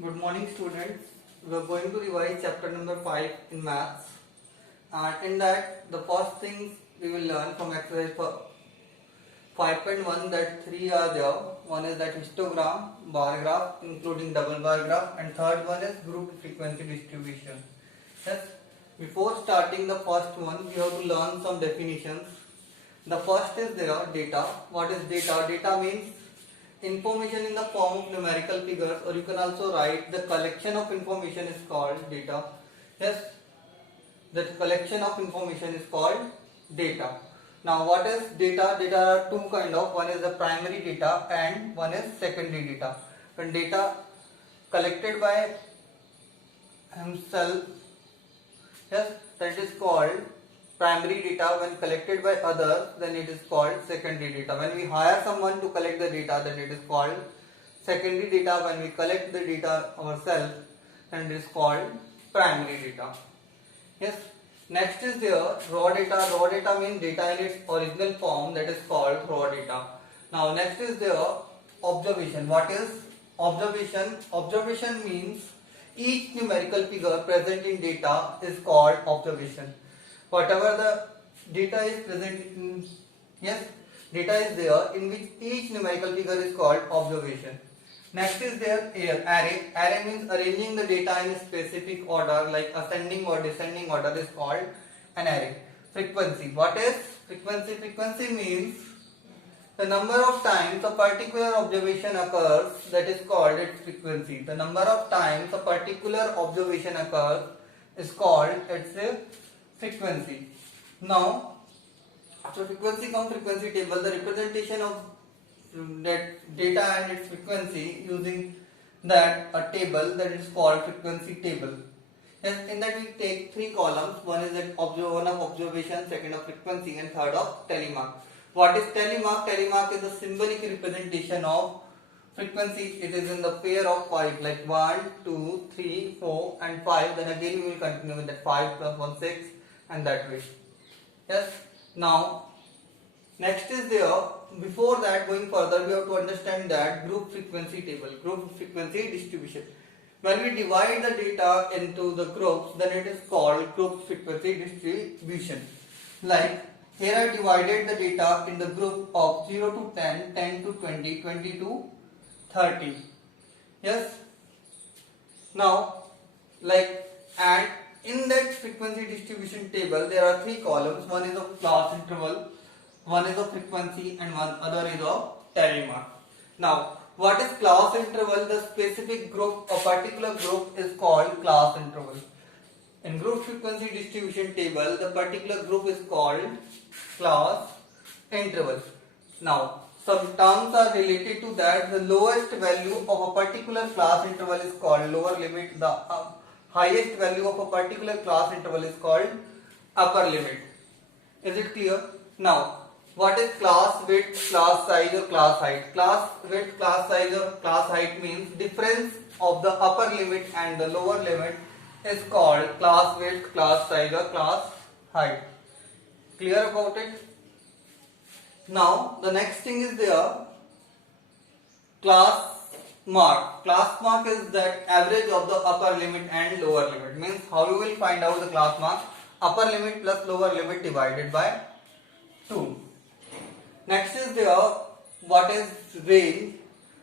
Good morning, students. We are going to revise chapter number 5 in maths. And in that, the first things we will learn from exercise 5.1 that 3 are there. One is that histogram, bar graph, including double bar graph, and third one is group frequency distribution. Yes. Before starting the first one, we have to learn some definitions. The first is there data. What is data? Data means information in the form of numerical figures, or you can also write the collection of information is called data. Yes, that collection of information is called data. Now what is data? Data are two kind of, one is the primary data and one is secondary data. When data collected by himself, yes, that is called primary data. When collected by others, then it is called secondary data. When we hire someone to collect the data, then it is called secondary data. When we collect the data ourselves, then it is called primary data. Yes. Next is there raw data. Raw data means data in its original form, that is called raw data. Now next is there observation. What is observation? Observation means each numerical figure present in data is called observation. Whatever the data is present in, yes, data is there in which each numerical figure is called observation. Next is there array. Array means arranging the data in a specific order, like ascending or descending order is called an array. Frequency. What is frequency? Frequency means the number of times a particular observation occurs, that is called its frequency. The number of times a particular observation occurs is called its frequency. Now, after frequency comes frequency table, the representation of that data and its frequency using that a table, that is called frequency table. Yes, in that we take three columns. One is that one of observation, second of frequency, and third of telemark. What is telemark? Telemark is the symbolic representation of frequency. It is in the pair of 5, like 1, 2, 3, 4 and 5. Then again we will continue with that 5 plus 1, 6 and that way. Yes. Now next is there, before that going further, we have to understand that group frequency table, group frequency distribution. When we divide the data into the groups, then it is called group frequency distribution. Like here I divided the data in the group of 0 to 10, 10 to 20, 20 to 30. Yes. Now like, and in that frequency distribution table there are three columns. One is of class interval, one is of frequency, and one other is of telemark. Now what is class interval? The specific group, a particular group is called class interval. In group frequency distribution table, the particular group is called class interval. Now some terms are related to that. The lowest value of a particular class interval is called lower limit. The highest value of a particular class interval is called upper limit. Is it clear? Now what is class width, class size, or class height? Class width, class size, or class height means difference of the upper limit and the lower limit is called class width, class size, or class height. Clear about it? Now the next thing is there class mark. Class mark is that average of the upper limit and lower limit. Means how you will find out the class mark? Upper limit plus lower limit divided by 2. Next is there what is range.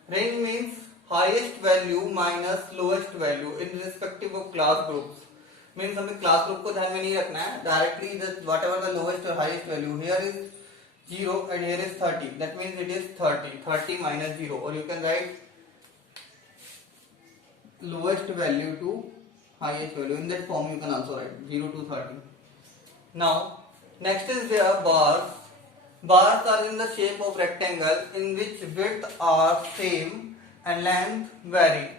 Range means highest value minus lowest value in respective of class groups. Means हमें class group को ध्यान में नहीं रखना है. Directly just whatever the lowest or highest value. Here is 0 and here is 30. That means it is 30. 30 minus 0. Or you can write lowest value to highest value. In that form you can also write 0 to 30. Now next is there bars. Bars are in the shape of rectangle in which width are same and length vary.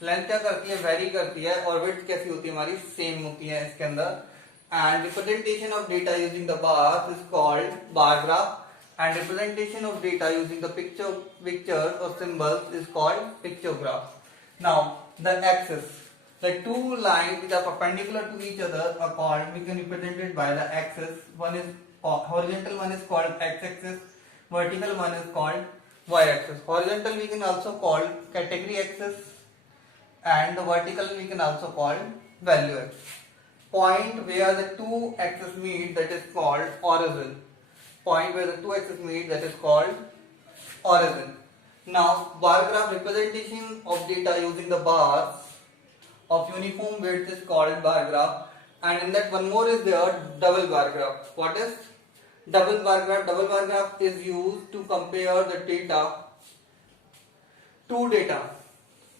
Length क्या करती है? Vary करती है. और width कैसी होती है? हमारी same होती है इसके अंदर. And representation of data using the bars is called bar graph. And representation of data using the pictures or symbols is called pictograph. Now the axis. The two lines which are perpendicular to each other are called, we can represent it by the axis. One is horizontal, one is called x-axis, vertical one is called y-axis. Horizontal we can also call category axis and the vertical we can also call value x. Point where the two axes meet, that is called origin. Point where the two axes meet, that is called origin. Now bar graph representation of data using the bars of uniform width is called bar graph, and in that one more is there, double bar graph. What is double bar graph? Double bar graph is used to compare the data, two data.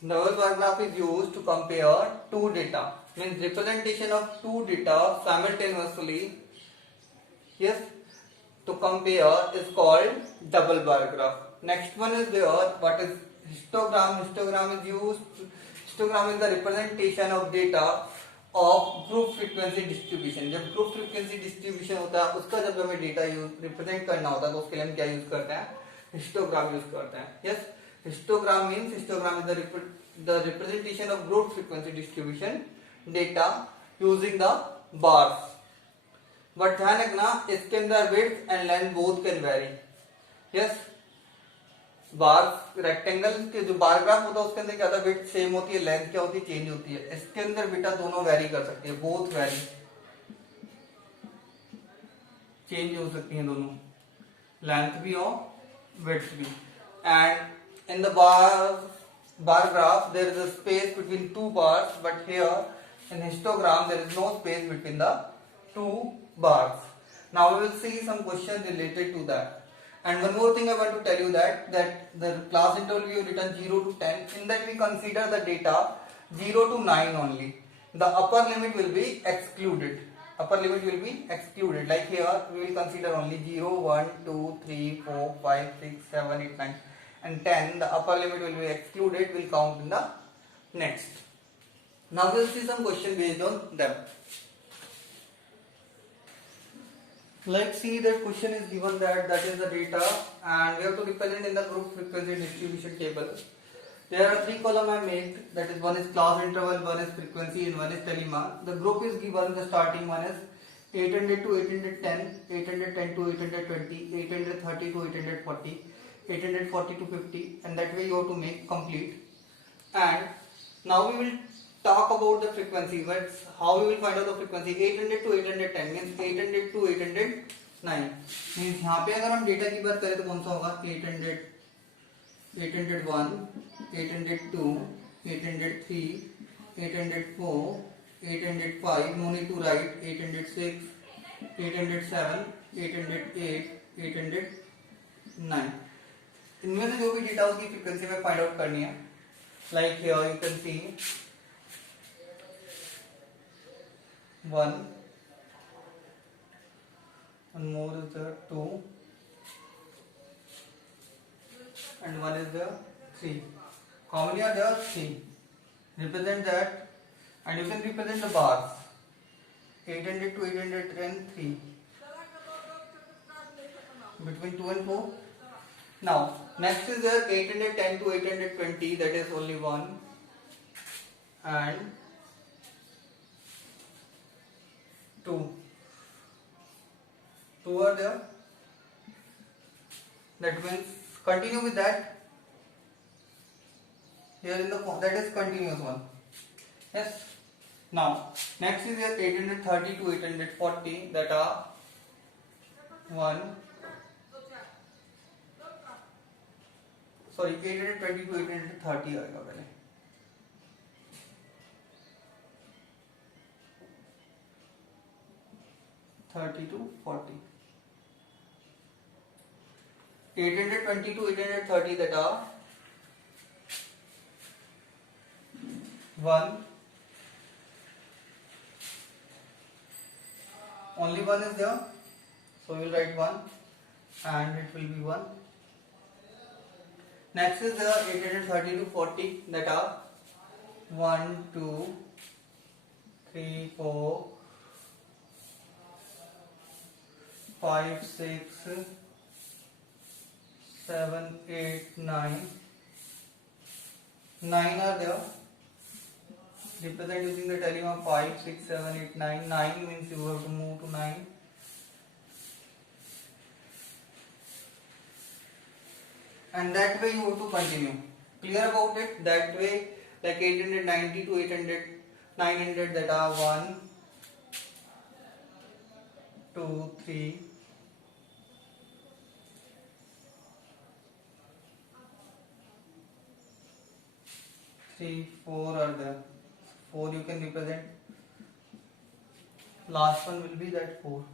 Double bar graph is used to compare two data, means representation of two data simultaneously. Yes, to compare is called double bar graph. Next one is there, what is histogram? Histogram is used. Histogram is the representation of data of group frequency distribution. जब group frequency distribution होता है उसका जब हमें data use represent करना होता है तो उसके लिए हम क्या यूज करते हैं? हिस्टोग्राम यूज करते हैं. Yes, histogram means histogram is the representation of group frequency distribution data using the bars. But ध्यान रखना इसके अंदर width and length both can very. Yes, bar rectangle के जो बार ग्राफ होता है उसके अंदर क्या होता है? विड्थ सेम होती है, लेंथ क्या होती है? चेंज होती है. इसके अंदर बेटा दोनों वेरी कर सकती है, बोथ वेरी, चेंज हो सकती है दोनों, लेंथ भी और विड्थ भी. And in the bar graph there is a space between two bars, but here in histogram there is no space between the two bars. Now we will see some questions related to that. And one more thing I want to tell you that the class interval we have written 0 to 10. In that we consider the data 0 to 9 only. The upper limit will be excluded. Upper limit will be excluded. Like here we will consider only 0, 1, 2, 3, 4, 5, 6, 7, 8, 9 and 10. The upper limit will be excluded. We'll count in the next. Now we will see some questions based on them. Let's see that question is given that is the data and we have to represent in the group frequency distribution table. There are three columns I made, that is one is class interval, one is frequency and one is telemark. The group is given, the starting one is 800 to 810, 810 to 820, 830 to 840, 840 to 50, and that way you have to make complete. And now we will talk about the frequency, but how we will find out the frequency? 800 to 810 means 800 to 809 means यहाँ पे अगर हम data की बात करें तो कौन सा होगा? 800, 801, 802, 803, 804, 805, no need to write, 806, 807, 808, 809. इनमें से जो भी डेटा उसकी फ्रीक्वेंसी में फाइंड आउट करनी है. Like here you can see 1, and more is there 2, and 1 is there 3. How many are there? 3. Represent that, and you can represent the bars 800 to 810, 3 between 2 and 4. Now next is there 810 to 820, that is only 1, and 2 are there. That means continue with that. Here in the that is continuous one. Yes. Now next is here 830 to 840, that are 1. Sorry, 820 to 830 आएगा पहले. (30 to 40). 820 to 830, that are 1. Only 1 is there, so we will write 1 and it will be 1. Next is the 830 to 40, that are 1, 2, 3, 4, 5, 6, 7, 8, 9. 9 are there. Represent using the telemark 5, 6, 7, 8, 9. 9 means you have to move to 9. And that way you have to continue. Clear about it? That way like 890 to 800, 900, that are 1, 2, 3, 4 are there. 4 you can represent. Last one will be that 4.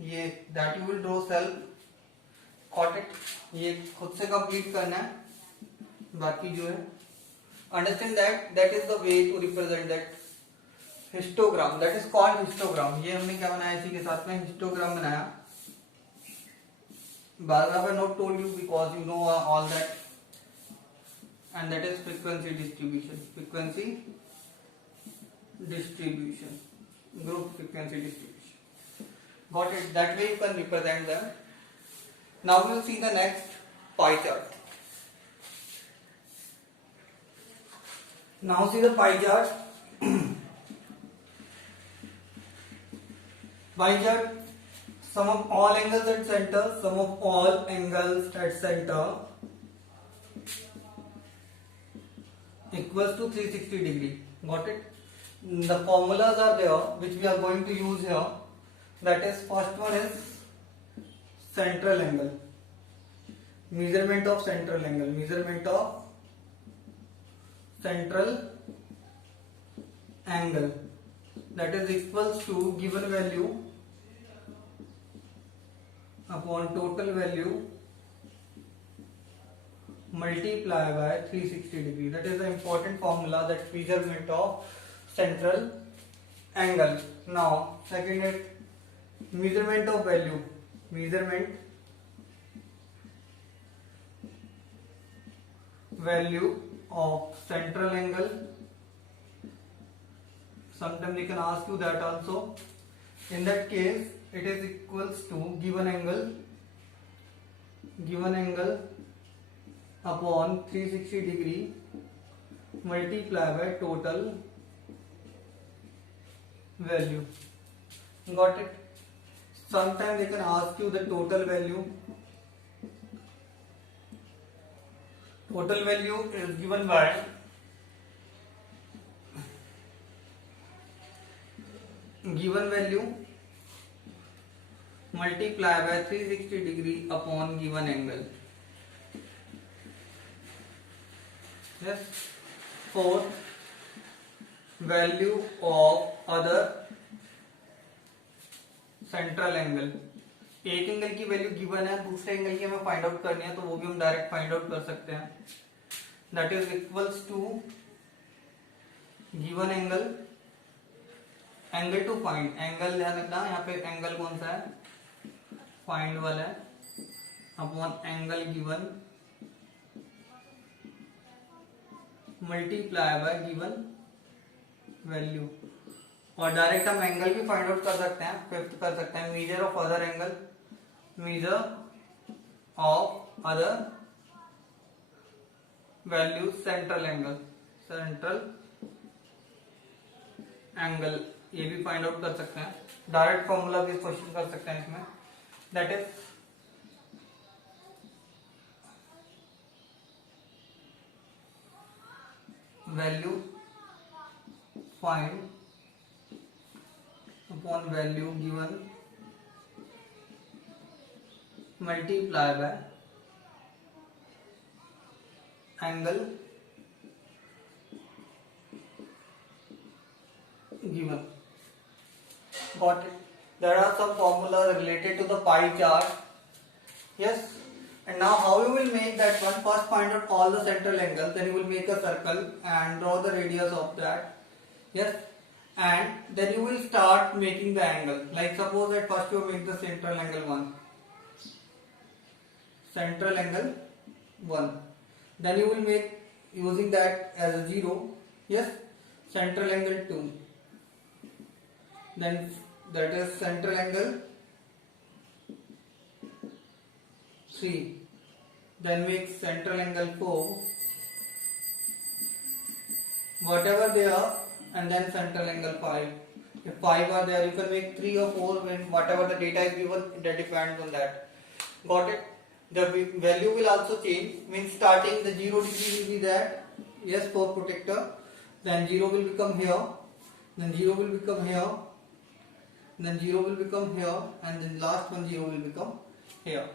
ये that you will draw self. Got it? ये खुद से complete करना है. बाकी जो है understand that is the way to represent that histogram. That is called histogram. ये हमने क्या बनाया इसी के साथ में histogram बनाया. But I have not told you because you know all that. And that is frequency distribution. Frequency distribution. Group frequency distribution. Got it? That way you can represent them. Now we will see the next pie chart. Now see the pie chart. Pie chart. Sum of all angles at center. Sum of all angles at center equals to 360 degree. Got it? The formulas are there which we are going to use here. That is, first one is central angle. Measurement of central angle. Measurement of central angle. That is equals to given value upon total value multiply by 360 degree. That is the important formula, that measurement of central angle. Now second is measurement of value. Measurement value of central angle. Sometimes they can ask you that also. In that case it is equals to given angle upon 360 degree multiply by total value. Got it? Sometimes they can ask you the total value. Total value is given by given value multiply by 360 degree upon given angle. Yes. Fourth, value of other central angle. एक angle की value given है, दूसरे angle की हमें find out करनी है, तो वो भी हम डायरेक्ट फाइंड आउट कर सकते हैं. That is equals to given angle to find. Angle ध्यान रखना, यहाँ पे एंगल कौन सा है, फाइंड वाला है, upon angle given multiply by given value. और डायरेक्ट हम एंगल भी फाइंड आउट कर सकते हैं. फिफ्थ कर सकते हैं measure of other angle. Measure of other value central angle. ये भी फाइंड आउट कर सकते हैं. डायरेक्ट फॉर्मूला भी क्वेश्चन कर सकते हैं इसमें. That is value find upon value given multiply by angle given. Got it? There are some formulas related to the pie chart. Yes. And now how you will make that one? First find out all the central angles, then you will make a circle and draw the radius of that. Yes. And then you will start making the angle. Like suppose that first you make the central angle 1. Central angle 1. Then you will make using that as a 0. Yes. Central angle 2. Then that is central angle 3. Then make central angle 4. Whatever they are. And then central angle 5. If 5 are there, you can make 3 or 4 when whatever the data is given, that depends on that. Got it? the value will also change. Means starting the 0 degree will be that, yes, for protector, then 0 will become here, then 0 will become here, then 0 will become here, and then last one 0 will become here.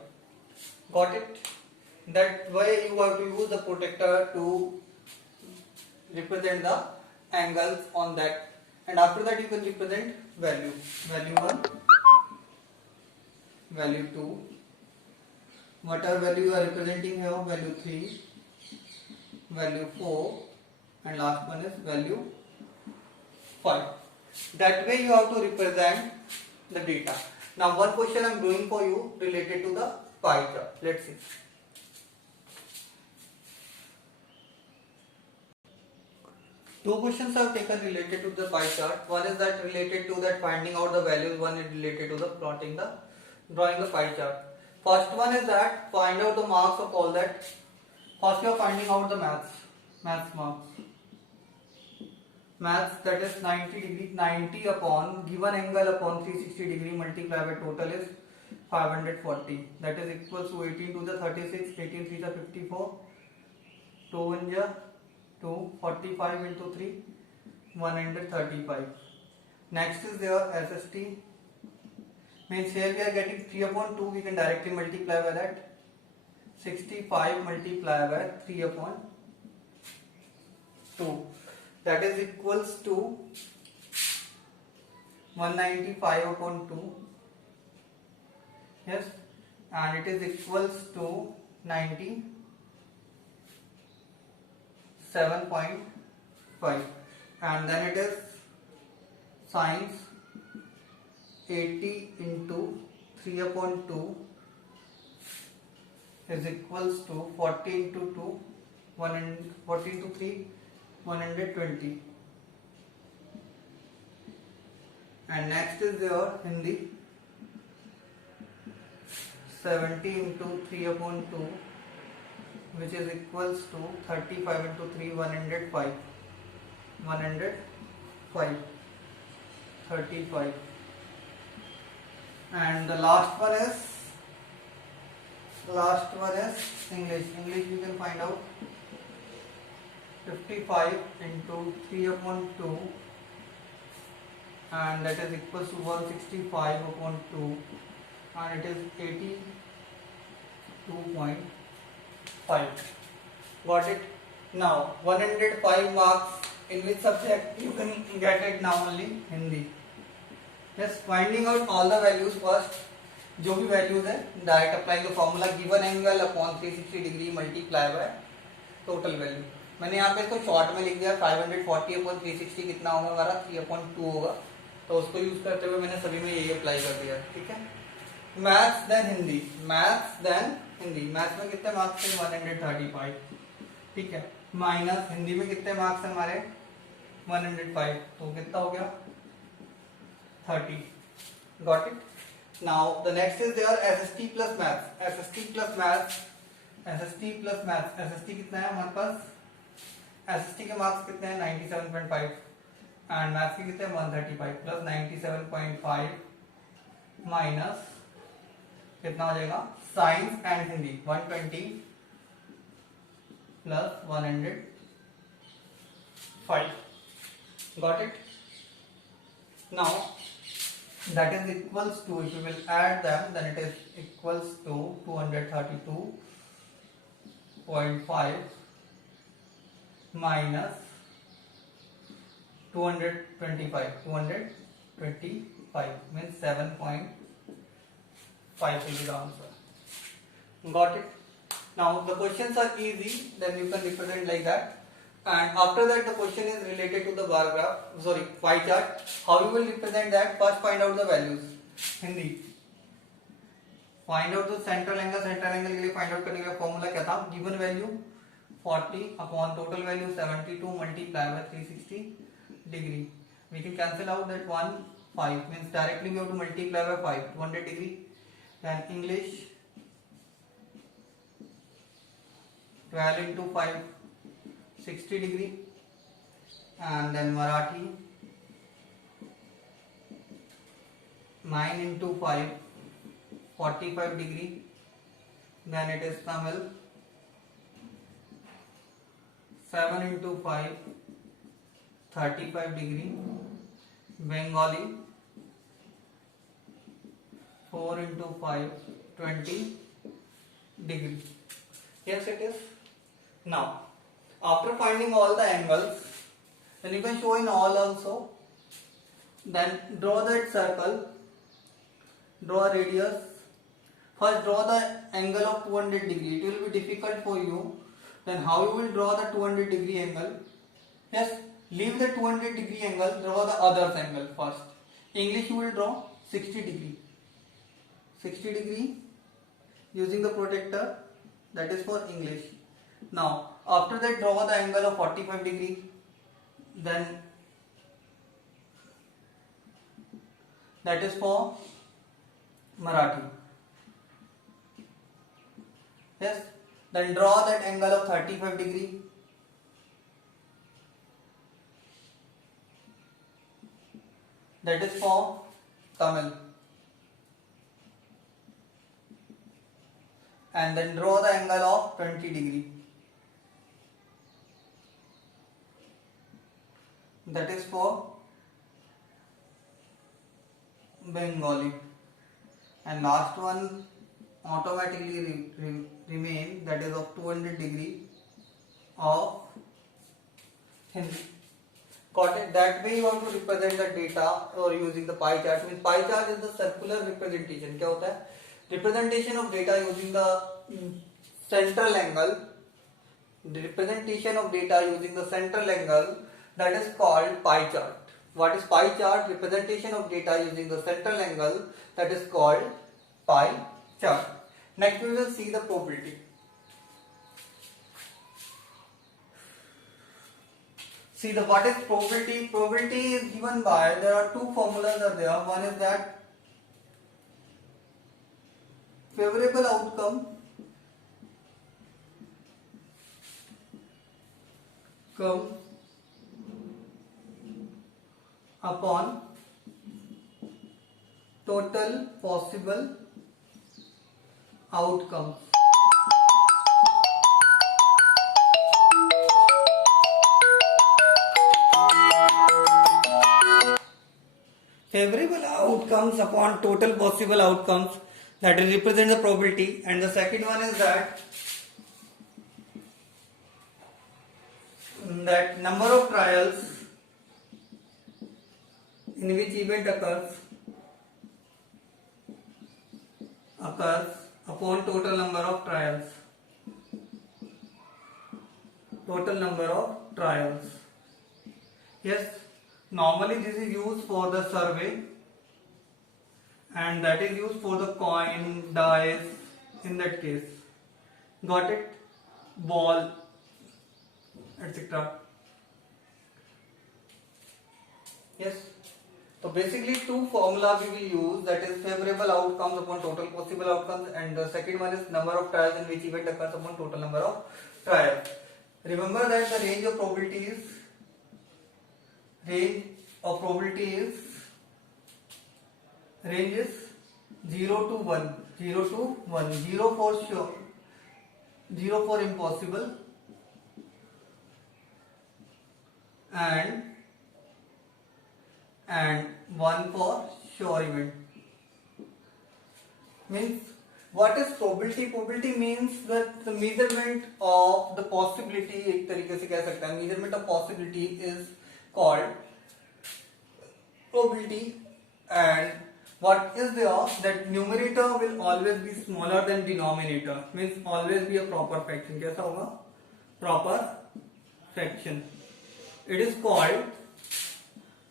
Got it? That way you have to use the protector to represent the angles on that, and after that you can represent value 1, value 2, whatever value you are representing here, value 3, value 4, and last one is value 5. That way you have to represent the data. Now one question I am doing for you related to the pie chart. Let's see. Two questions I have taken related to the pie chart. One is that related to that finding out the values. One is related to the drawing the pie chart. First one is that find out the marks of all that. First you are finding out the maths marks. Maths, that is 90 degree, 90 upon given angle upon 360 degree multiplied by total is 540. That is equals to 18 to the 36, 18 3 the 54, 2 1 ja 2, 45 into 3, 135. Next is their SST. Means here we are getting 3 upon 2, we can directly multiply by that. 65 multiplied by 3 upon 2. That is equals to 195 upon 2. Yes, and it is equals to 97.5, and then it is sines 80 into 3 upon 2 is equals to 40 into 2, 40 into 3, 120. And next is your Hindi, 70 into 3 upon 2, which is equals to 35 into 3, 105, 35. And the last one is English. We can find out 55 into 3 upon 2, and that is equals to 165 upon 2, and it is 82.5. Got it? Now 105 marks in which subject you can get it now? Only Hindi. Just finding out all the values first. जो भी values है direct apply the formula given angle upon 360 degree multiply by total value. मैंने यहाँ पे इसको short में लिख दिया 540 अपॉन 360 कितना होगा हमारा 3/2 होगा, तो उसको यूज करते हुए मैंने सभी में यही अप्लाई कर दिया. ठीक है. Maths then Hindi. मैथ्स में कितने मार्क्स थे 135. ठीक है. माइनस हिंदी में कितने मार्क्स हैं हमारे 105, तो कितना हो गया 30. Got it. Now the next is their SST plus maths. SST कितना है हमारे पास? SST के मार्क्स कितने हैं 97.5 एंड मैथ्स के कितने हैं 135 प्लस 97.5 माइनस कितना हो जाएगा science and Hindi 120 plus 105. Got it? Now that is equals to, if you will add them, then it is equals to 232.5 minus 225 means 7.5 will be the answer. Got it? Now the questions are easy, then you can represent like that. And after that the question is related to the bar graph, pie chart. How you will represent that? First find out the values. Hindi. Find out the central angle के लिए find out करने का formula क्या था? Given value 40 upon total value 72 multiplied by 360 degree. We can cancel out that 5 means directly we have to multiply by 5, 200 degree. Then English 12 into 5, 60 degree, and then Marathi 9 into 5, 45 degree, then it is Tamil, 7 into 5, 35 degree, Bengali, 4 into 5, 20 degree. Yes, it is. Now, after finding all the angles, then you can show in all also. Then draw that circle, draw a radius. First draw the angle of 200 degree. It will be difficult for you. Then how you will draw the 200 degree angle? Yes, leave the 200 degree angle, draw the other angle first. English you will draw 60 degree. 60 degree using the protractor, that is for English. Now after that draw the angle of 45 degree. Then that is for Marathi. Yes, then draw that angle of 35 degree. That is for Tamil. And then draw the angle of 20 degree. That is for Bengali. And last one automatically remain, that is of 200 degree of Hindi. Got it? That way you want to represent the data or using the pie chart. Means pie chart is the circular representation. क्या होता है? Representation of data using the central angle. The representation of data using the central angle, that is called pie chart. What is pie chart? Representation of data using the central angle, that is called pie chart. Next we will see the probability. See the what is probability? Probability is given by, there are two formulas are there. One is that favorable outcome upon total possible outcomes. Favorable outcomes upon total possible outcomes, that will represent the probability. And the second one is that number of trials in which event occurs upon total number of trials. Total number of trials. Yes, normally this is used for the survey, and that is used for the coin, dice, in that case. Got it? Ball, etc. Yes. So basically two formula we will use, that is favorable outcomes upon total possible outcomes, and the second one is number of trials in which event occurs upon total number of trials. Remember that the range of probability is 0 to 1, 0 for sure, 0 for impossible, and 1 for sure event. Means what is probability? Probability means that the measurement of the possibility, एक तरीके से कह सकते हैं, measurement of possibility is called probability. And what is there, that numerator will always be smaller than denominator, means always be a proper fraction. कैसा होगा? Proper fraction. It is called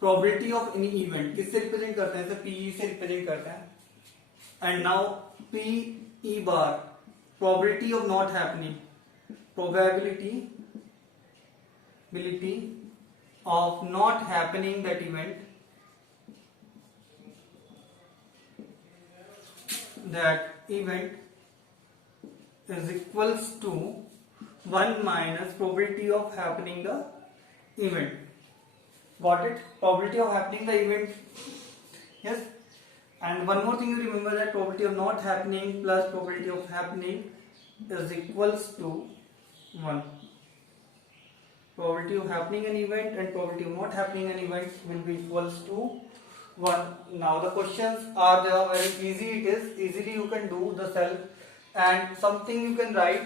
probability of any event. किससे represent करते हैं? PE से represent करते हैं. And now PE bar, probability of not happening, probability of not happening that event, is equals to 1 minus probability of happening the event. Got it? Probability of happening the event. Yes. And one more thing you remember, that probability of not happening plus probability of happening is equals to 1. Probability of happening an event and probability of not happening an event will be equals to 1. Now the questions are there, very easy it is, easily you can do the self, and something you can write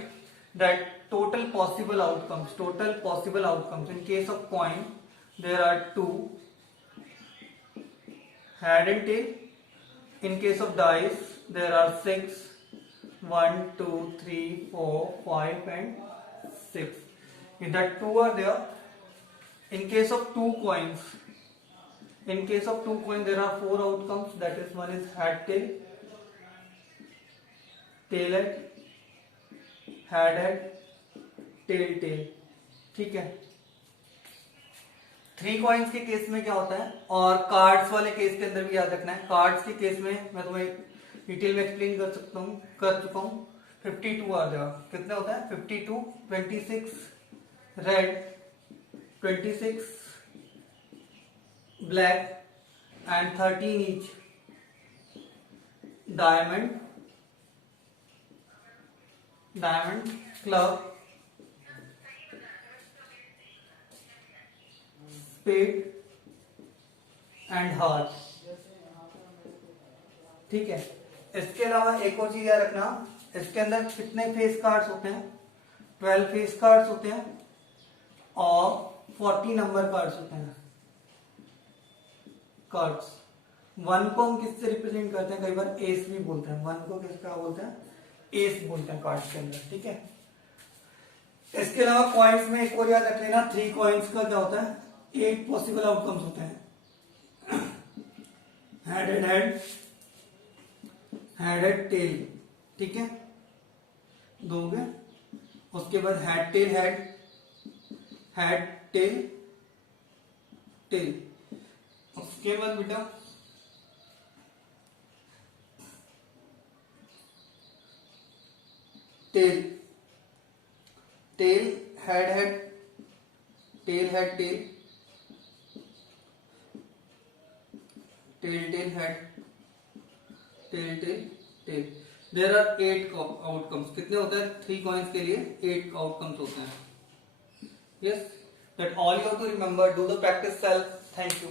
that total possible outcomes. In case of coin there are 2, head and tail. In case of dice there are 6, 1, 2, 3, 4, 5 and 6. In that 2 are there. In case of 2 coins there are 4 outcomes, that is, one is head tail, tail head, tail. ठीक है. 3 coins के case में क्या होता है, और cards वाले case के अंदर भी याद रखना है. कार्ड्स के केस में मैं तुम्हें डिटेल में एक्सप्लेन कर चुका हूँ. 52 आ जाएगा. कितने होता है? 52, 26 red, 26 black and 13 each. Diamond, club, spade and heart. ठीक है. इसके अलावा एक और चीज याद रखना, इसके अंदर कितने फेस कार्ड्स होते हैं? 12 फेस कार्ड्स होते हैं और 40 नंबर कार्ड्स होते हैं. कार्ड्स 1 को हम किससे रिप्रेजेंट करते हैं? कई बार एस भी बोलते हैं. 1 को किसका बोलते हैं? एस बोलते हैं कार्ड्स के अंदर. ठीक है. इसके अलावा कॉइन्स में एक और याद रख लेना, 3 कॉइन्स का क्या होता है? 8 पॉसिबल आउटकम्स होते हैं. Head tail. ठीक है, 2 हो गए. उसके बाद हेड टेल. उसके बाद बेटा tail head tail head tail. There are 8 outcomes. कितने होते हैं? 3 कॉइन्स के लिए 8 आउटकम्स होते हैं. Yes, that all you have to remember. Do the practice self. Thank you.